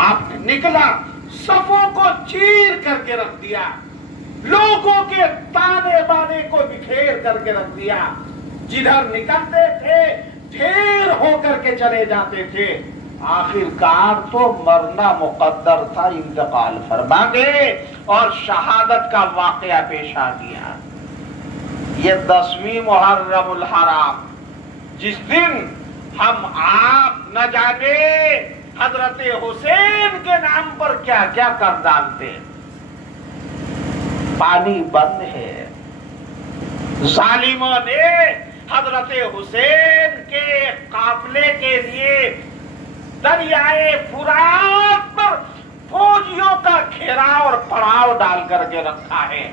آپ نے نکلا، صفوں کو چیر کر کے رکھ دیا، لوگوں کے تانے بانے کو بکھیر کر کے رکھ دیا، جدھر نکلتے تھے ڈھیر ہو کر کے چلے جاتے تھے۔ آخر کار تو مرنا مقدر تھا، انتقال فرما گئے اور شہادت کا واقعہ پیش آ گیا۔ یہ 10ویں محرم الحرام، جس دن ہم آپ نہ جانے حضرت حسین کے نام پر کیا کیا کر ڈالتے۔ پانی بند ہے، ظالموں نے حضرت حسین کے قافلے کے لیے دریائے فرات پر فوجیوں کا گھیراؤ اور پڑاؤ ڈال کر کے رکھا ہے۔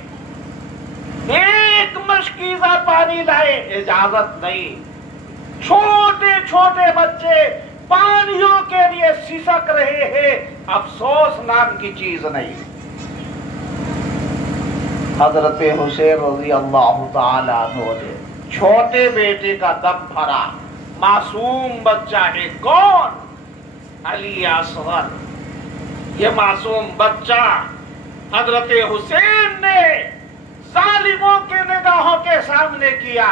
ایک مشکیزہ پانی لائے اجازت نہیں، چھوٹے چھوٹے بچے پانیوں کے لیے سسک رہے ہیں، افسوس نام کی چیز نہیں۔ حضرت حسین رضی اللہ تعالی عنہ نے چھوٹے بیٹے کا دم بھرا، معصوم بچہ ہے، کون؟ علی اصغر۔ یہ معصوم بچہ حضرت حسین نے ظالموں کے نگاہوں کے سامنے کیا،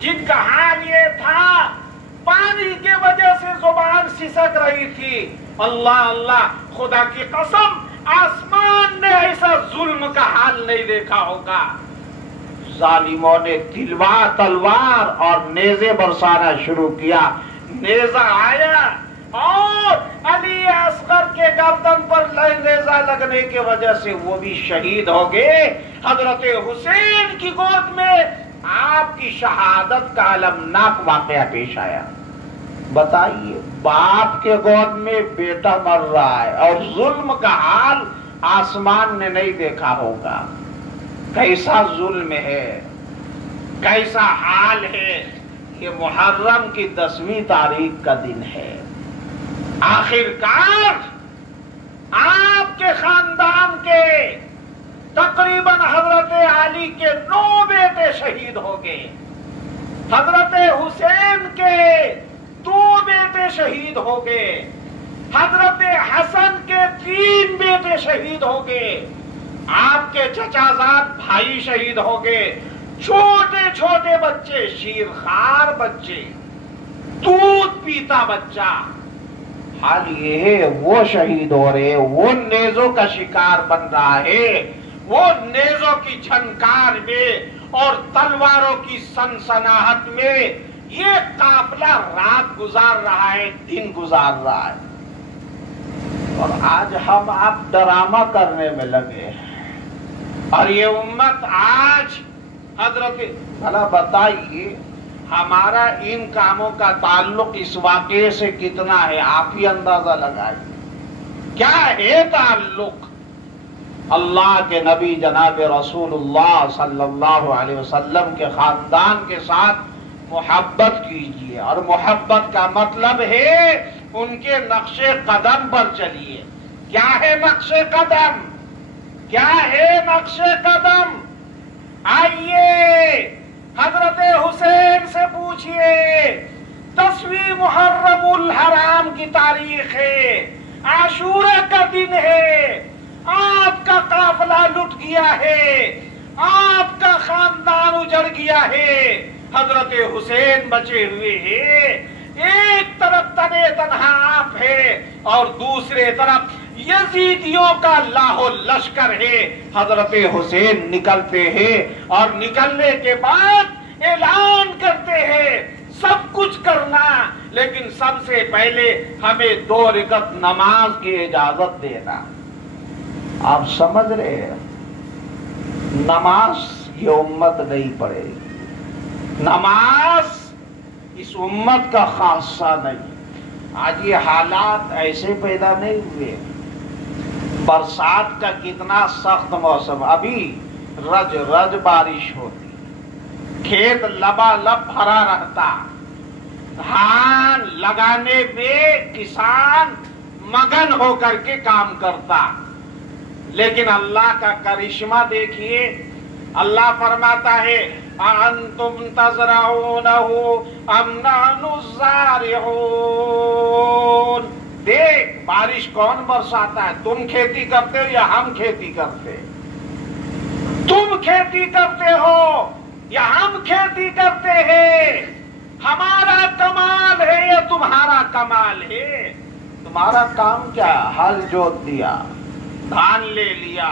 جن کا حال یہ تھا پانی کی وجہ سے زبان سسک رہی تھی۔ اللہ اللہ، خدا کی قسم آسمان نے ایسا ظلم کا حال نہیں دیکھا ہوگا۔ ظالموں نے تلوار اور نیزے برسانا شروع کیا۔ نیزہ آیا اور علی اصغر کے گردن پر نیزہ لگنے کی وجہ سے وہ بھی شہید ہو گئے۔ حضرت حسین کی گود میں آپ کی شہادت کا المناک واقعہ پیش آیا۔ بتائیے، باپ کے گود میں بیٹا مر رہا ہے اور ظلم کا حال آسمان نے نہیں دیکھا ہوگا۔ کیسا ظلم ہے، کیسا حال ہے۔ یہ محرم کی 10ویں تاریخ کا دن ہے۔ آخر کار آپ کے خاندان کے تقریباً حضرت علی کے 9 بیٹے شہید ہو گئے، حضرت حسین کے 2 بیٹے شہید ہو گئے، حضرت حسن کے 3 بیٹے شہید ہو گئے، آپ کے چچا زاد بھائی شہید ہو گئے، چھوٹے چھوٹے بچے، شیرخوار بچے، دودھ پیتا بچہ۔ حال یہ ہے وہ شہید ہو رہے، وہ نیزوں کا شکار بن رہا ہے، وہ نیزوں کی جھنکار میں اور تلواروں کی سنسناہٹ میں یہ قافلہ رات گزار رہا ہے، دن گزار رہا ہے، اور آج ہم آپ ڈرامہ کرنے میں لگے ہیں۔ اور یہ امت آج حضرت، بھلا بتائیے ہمارا ان کاموں کا تعلق اس واقعے سے کتنا ہے؟ آپ ہی اندازہ لگائیے کیا ہے تعلق۔ اللہ کے نبی جناب رسول اللہ صلی اللہ علیہ وسلم کے خاندان کے ساتھ محبت کیجیے، اور محبت کا مطلب ہے ان کے نقش قدم پر چلیے۔ کیا ہے نقش قدم؟ کیا ہے نقش قدم؟ آئیے حضرت حسین سے پوچھئے 10ویں محرم الحرام کی تاریخ ہے، عاشورہ کا دن ہے، آپ کا قافلہ لٹ گیا ہے، آپ کا خاندان اجڑ گیا ہے، حضرت حسین بچے ہوئے ہیں، ایک طرف تنے تنہا آپ ہے اور دوسرے طرف یزیدیوں کا لاہو لشکر ہے۔ حضرت حسین نکلتے ہیں اور نکلنے کے بعد اعلان کرتے ہیں سب کچھ کرنا، لیکن سب سے پہلے ہمیں 2 رکعت نماز کی اجازت دینا۔ آپ سمجھ رہے ہیں نماز یہ امت نہیں پڑھے گی، نماز اس امت کا خاصہ نہیں۔ آج یہ حالات ایسے پیدا نہیں ہوئے، برسات کا کتنا سخت موسم، ابھی رج رج بارش ہوتی، کھیت لبالب بھرا رہتا، دھان لگانے میں کسان مگن ہو کر کے کام کرتا، لیکن اللہ کا کرشمہ دیکھیے، اللہ فرماتا ہے أَأَنْتُمْ تَزْرَعُونَهُ أَمْ نَحْنُ الزَّارِعُونَ۔ دیکھ بارش کون برساتا ہے، تم کھیتی کرتے ہو یا ہم کھیتی کرتے؟ تم کھیتی کرتے ہو یا ہم کھیتی کرتے ہیں؟ ہمارا کمال ہے یا تمہارا کمال ہے؟ تمہارا کام کیا؟ ہل جوت دیا، دھان لے لیا،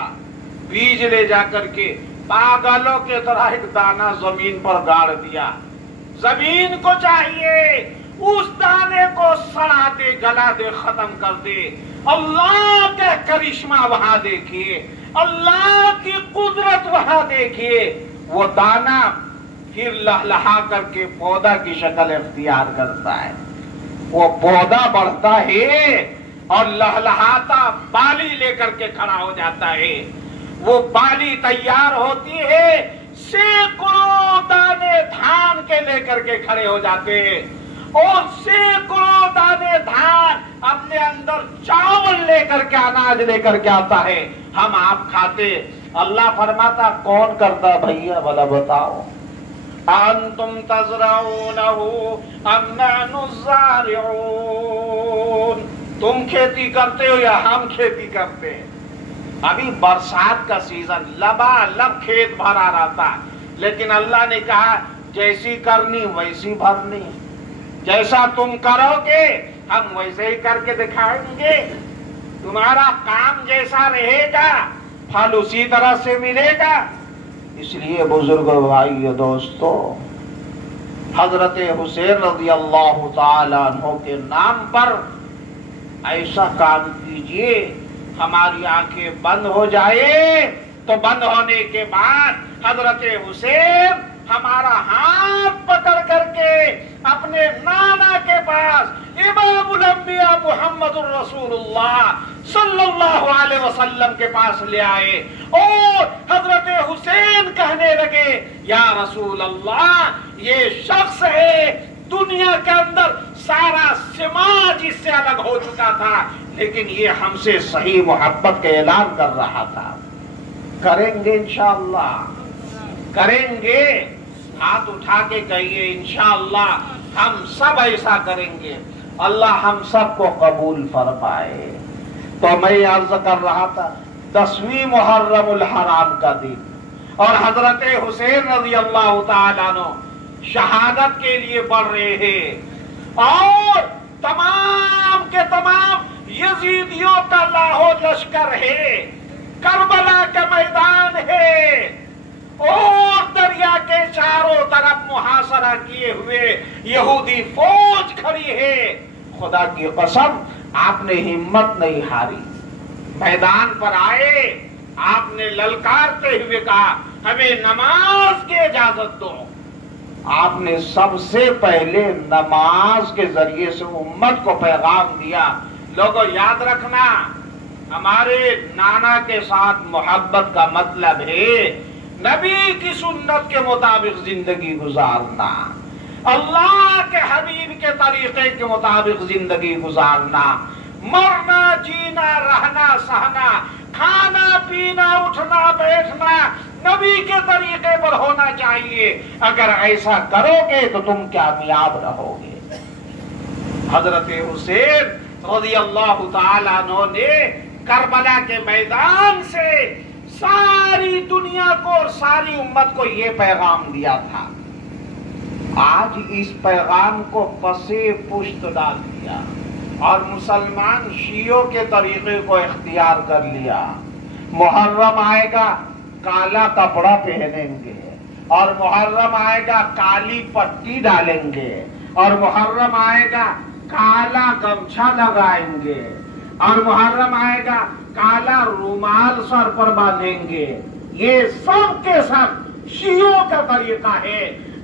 بیج لے جا کر کے پاگلوں کے طرح ایک دانہ زمین پر گاڑ دیا۔ زمین کو چاہیے اس دانے کو سڑا دے، گلا دے، ختم کر دے۔ اللہ کا کرشمہ وہاں دیکھیے، اللہ کی قدرت وہاں دیکھیے، وہ دانہ پھر لہلہا کر کے پودا کی شکل اختیار کرتا ہے، وہ پودا بڑھتا ہے اور لہلہاتا بالی لے کر کے کھڑا ہو جاتا ہے، وہ بالی تیار ہوتی ہے، سینکڑوں دانے دھان کے لے کر کے کھڑے ہو جاتے ہیں، اور سینکڑوں دانے دھان اپنے اندر چاول لے کر کے، اناج لے کر کے آتا ہے، ہم آپ کھاتے۔ اللہ فرماتا کون کرتا بھیا بھلا بتاؤ؟ أَأَنْتُمْ تَزْرَعُونَهُ أَمْ نَحْنُ الزَّارِعُونَ۔ تم کھیتی کرتے ہو یا ہم کھیتی کرتے ہیں؟ ابھی برسات کا سیزن، لبالب کھیت بھرا رہتا، لیکن اللہ نے کہا جیسی کرنی ویسی بھرنی، جیسا تم کرو گے ہم ویسے ہی کر کے دکھائیں گے، تمہارا کام جیسا رہے گا پھل اسی طرح سے ملے گا۔ اس لیے بزرگوں بھائیو دوستو، حضرت حسین رضی اللہ تعالیٰ عنہ کے نام پر ایسا کام کیجئے ہماری آنکھیں بند ہو جائے، تو بند ہونے کے بعد حضرت حسین ہمارا ہاتھ پکڑ کر کے اپنے نانا کے پاس امام الانبیاء محمد الرسول اللہ صلی اللہ علیہ وسلم کے پاس لے آئے، اور حضرت حسین کہنے لگے یا رسول اللہ، یہ شخص ہے دنیا کے اندر سارا سماج اس سے الگ ہو چکا تھا، لیکن یہ ہم سے صحیح محبت کا اعلان کر رہا تھا، کریں گے انشاءاللہ، کریں گے، ہاتھ اٹھا کے کہیے انشاءاللہ ہم سب ایسا کریں گے، اللہ ہم سب کو قبول فرمائے۔ تو میں عرض کر رہا تھا 10ویں محرم الحرام کا دن، اور حضرت حسین رضی اللہ تعالیٰ عنہ شہادت کے لیے بڑھ رہے ہیں، اور تمام کے تمام یزیدیوں کا لاہو لشکر ہے، کربلا کا میدان ہے، اور دریا کے چاروں طرف محاصرہ کیے ہوئے یہودی فوج کھڑی ہے۔ خدا کی قسم آپ نے ہمت نہیں ہاری، میدان پر آئے، آپ نے للکارتے ہوئے کہا ہمیں نماز کی اجازت دو۔ آپ نے سب سے پہلے نماز کے ذریعے سے امت کو پیغام دیا، لوگوں یاد رکھنا ہمارے نانا کے ساتھ محبت کا مطلب ہے نبی کی سنت کے مطابق زندگی گزارنا، اللہ کے حبیب کے طریقے کے مطابق زندگی گزارنا، مرنا جینا رہنا سہنا، کھانا پینا اٹھنا بیٹھنا نبی کے طریقے پر ہونا چاہیے. اگر ایسا کرو گے تو تم کامیاب رہو گے. حضرت حسین رضی اللہ تعالیٰ عنہ نے کربلا کے میدان سے ساری دنیا کو اور ساری امت کو یہ پیغام دیا تھا. آج اس پیغام کو پسے پشت ڈال دیا اور مسلمان شیعوں کے طریقے کو اختیار کر لیا. محرم آئے گا کالا کپڑا پہنیں گے، اور محرم آئے گا کالی پٹی ڈالیں گے، اور محرم آئے گا کالا گمچھا لگائیں گے، اور محرم آئے گا کالا رومال سر پر باندھیں گے. یہ سب کے سب شیعوں کا طریقہ ہے.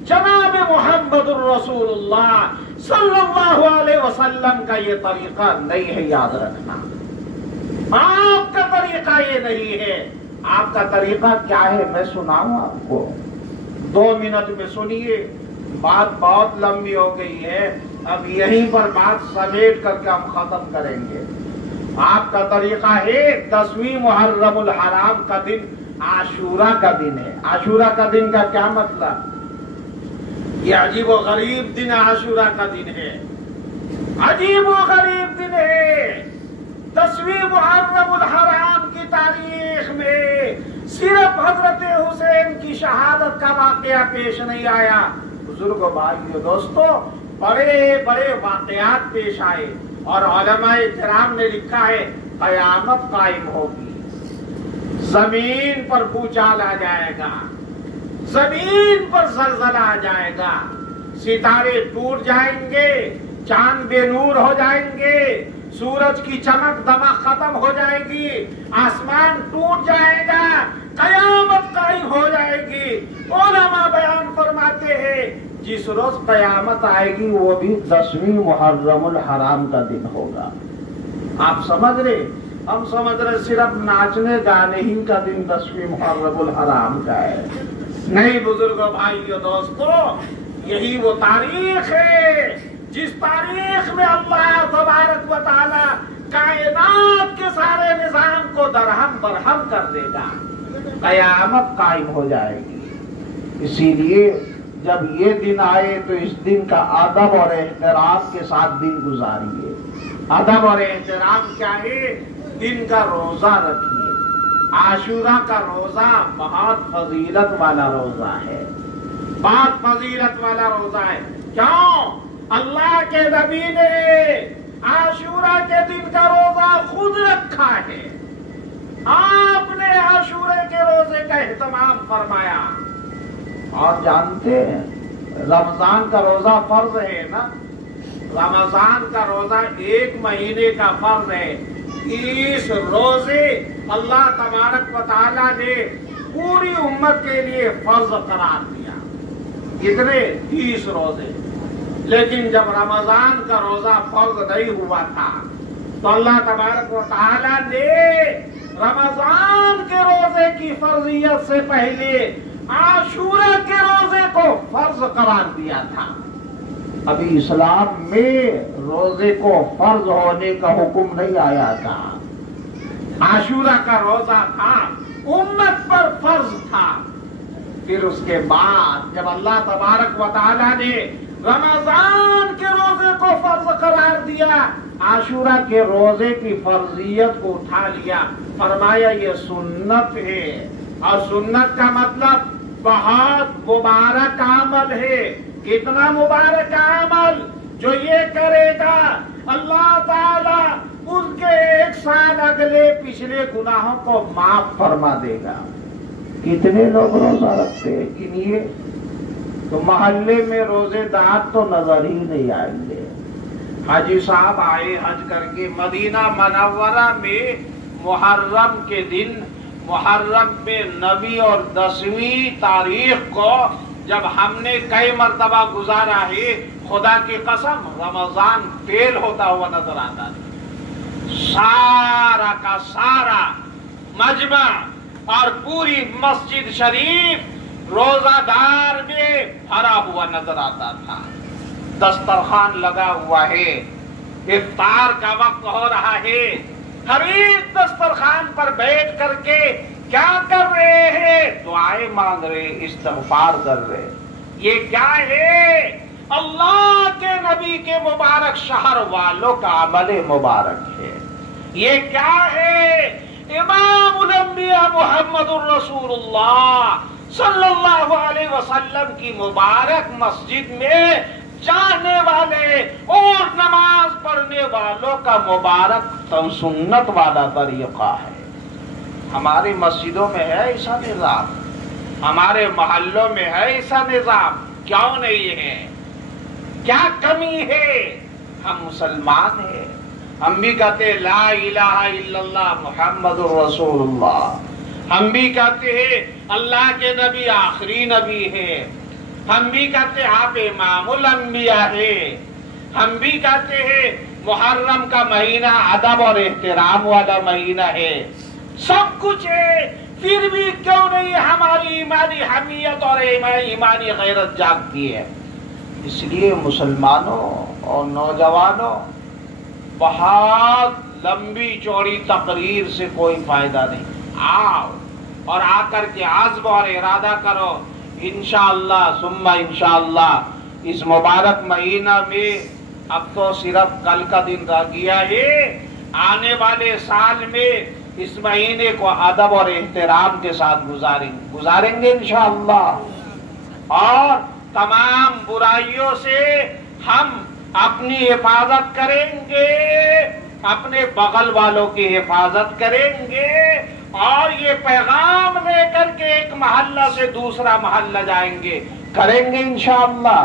جناب محمد الرسول اللہ صلی اللہ علیہ وسلم کا یہ طریقہ نہیں ہے، یاد رکھنا. آپ کا طریقہ یہ نہیں ہے. آپ کا طریقہ کیا ہے میں سناؤں آپ کو. 2 منٹ میں سنیے، بات بہت لمبی ہو گئی ہے. اب یہیں پر بات سمیٹ کر کے ہم ختم کریں گے. آپ کا طریقہ ہے 10ویں محرم الحرام کا دن عاشورہ کا دن ہے. عاشورہ کا دن کا کیا مطلب؟ یہ عجیب و غریب دن عاشورہ کا دن ہے. عجیب و غریب دن ہے. 10ویں محرم الحرام کی تاریخ میں صرف حضرت حسین کی شہادت کا واقعہ پیش نہیں آیا. بزرگوں، بھائیو، دوستو، بڑے بڑے واقعات پیش آئے اور علماء کرام نے لکھا ہے قیامت قائم ہوگی، زمین پر بھوچال آ جائے گا، زمین پر زلزلہ آ جائے گا، ستارے ٹوٹ جائیں گے، چاند بے نور ہو جائیں گے، سورج کی چمک دمک ختم ہو جائے گی، آسمان ٹوٹ جائے گا، قیامت قائم ہو جائے گی. علماء بیان فرماتے ہیں جس روز قیامت آئے گی وہ بھی 10ویں محرم الحرام کا دن ہوگا. آپ سمجھ رہے؟ ہم سمجھ رہے صرف ناچنے گانے ہی کا دن 10ویں محرم الحرام کا ہے. نہیں بزرگوں، بھائیو، دوستو، یہی وہ تاریخ ہے جس تاریخ میں اللہ تبارک و تعالی کائنات کے سارے نظام کو درہم برہم کر دے گا. قیامت قائم ہو جائے گی. اسی لیے جب یہ دن آئے تو اس دن کا ادب اور احترام کے ساتھ دن گزاریے. ادب اور احترام کیا ہے؟ دن کا روزہ رکھیے. عاشورہ کا روزہ بہت فضیلت والا روزہ ہے، بہت فضیلت والا روزہ ہے. کیوں؟ اللہ کے نبی نے عاشورہ کے دن کا روزہ خود رکھا ہے. آپ نے عاشورہ کے روزے کا اہتمام فرمایا. اور جانتے ہیں رمضان کا روزہ فرض ہے نا. رمضان کا روزہ 1 مہینے کا فرض ہے. 30 روزے اللہ تبارک و تعالیٰ نے پوری امت کے لیے فرض قرار دیا. کتنے؟ 30 روزے. لیکن جب رمضان کا روزہ فرض نہیں ہوا تھا تو اللہ تبارک و تعالیٰ نے رمضان کے روزے کی فرضیت سے پہلے عاشورہ کے روزے کو فرض قرار دیا تھا. ابھی اسلام میں روزے کو فرض ہونے کا حکم نہیں آیا تھا. عاشورہ کا روزہ تھا، امت پر فرض تھا. پھر اس کے بعد جب اللہ تبارک و تعالیٰ نے رمضان کے روزے کو فرض قرار دیا، عاشورہ کے روزے کی فرضیت کو اٹھا لیا. فرمایا یہ سنت ہے، اور سنت کا مطلب بہت مبارک عمل ہے. کتنا مبارک عمل؟ جو یہ کرے گا اللہ تعالیٰ اس کے 1 سال اگلے پچھلے گناہوں کو معاف فرما دے گا. کتنے لوگ روزہ رکھتے ہیں گنیے تو محلے میں روزے دار تو نظر ہی نہیں آئیں گے. حاجی صاحب آئے حج کر کے مدینہ منورہ میں محرم کے دن، محرم میں 9ویں اور 10ویں تاریخ کو جب ہم نے کئی مرتبہ گزارا ہے، خدا کی قسم رمضان فیل ہوتا ہوا نظر آتا ہے. سارا کا سارا مجمع اور پوری مسجد شریف روزہ دار میں بھرا ہوا نظر آتا تھا. دسترخوان لگا ہوا ہے، افطار کا وقت ہو رہا ہے. ہر ایک دسترخوان پر بیٹھ کر کے کیا کر رہے ہیں؟ دعائیں دعائیں مانگ رہے، استغفار کر رہے. یہ کیا ہے؟ اللہ کے نبی کے مبارک شہر والوں کا عمل مبارک ہے. یہ کیا ہے؟ امام الانبیاء محمد الرسول اللہ صلی اللہ علیہ وسلم کی مبارک مسجد میں جانے والے اور نماز پڑھنے والوں کا مبارک سنت والا طریقہ ہے. ہماری مسجدوں میں ہے ایسا نظام، ہمارے محلوں میں ہے ایسا نظام، کیوں نہیں ہے؟ کیا کمی ہے؟ ہم مسلمان ہیں، ہم بھی کہتے ہیں لا الہ الا اللہ محمد الرسول اللہ، ہم بھی کہتے ہیں اللہ کے نبی آخری نبی ہے، ہم بھی کہتے ہیں آپ امام الانبیاء ہے، ہم بھی کہتے ہیں محرم کا مہینہ ادب اور احترام والا مہینہ ہے، سب کچھ ہے، پھر بھی کیوں نہیں ہماری ایمانی حمیت اور ایمانی غیرت جاگتی ہے؟ اس لیے مسلمانوں اور نوجوانوں، بہت لمبی چوڑی تقریر سے کوئی فائدہ نہیں. آؤ اور آ کر کے عزم اور ارادہ کرو، انشاءاللہ ثم انشاءاللہ اس مبارک مہینہ میں، اب تو صرف کل کا دن رہ گیا ہے، آنے والے سال میں اس مہینے کو ادب اور احترام کے ساتھ گزاریں گے انشاءاللہ، اور تمام برائیوں سے ہم اپنی حفاظت کریں گے، اپنے بغل والوں کی حفاظت کریں گے، اور یہ پیغام لے کر کے ایک محلہ سے دوسرا محلہ جائیں گے، کریں گے انشاءاللہ.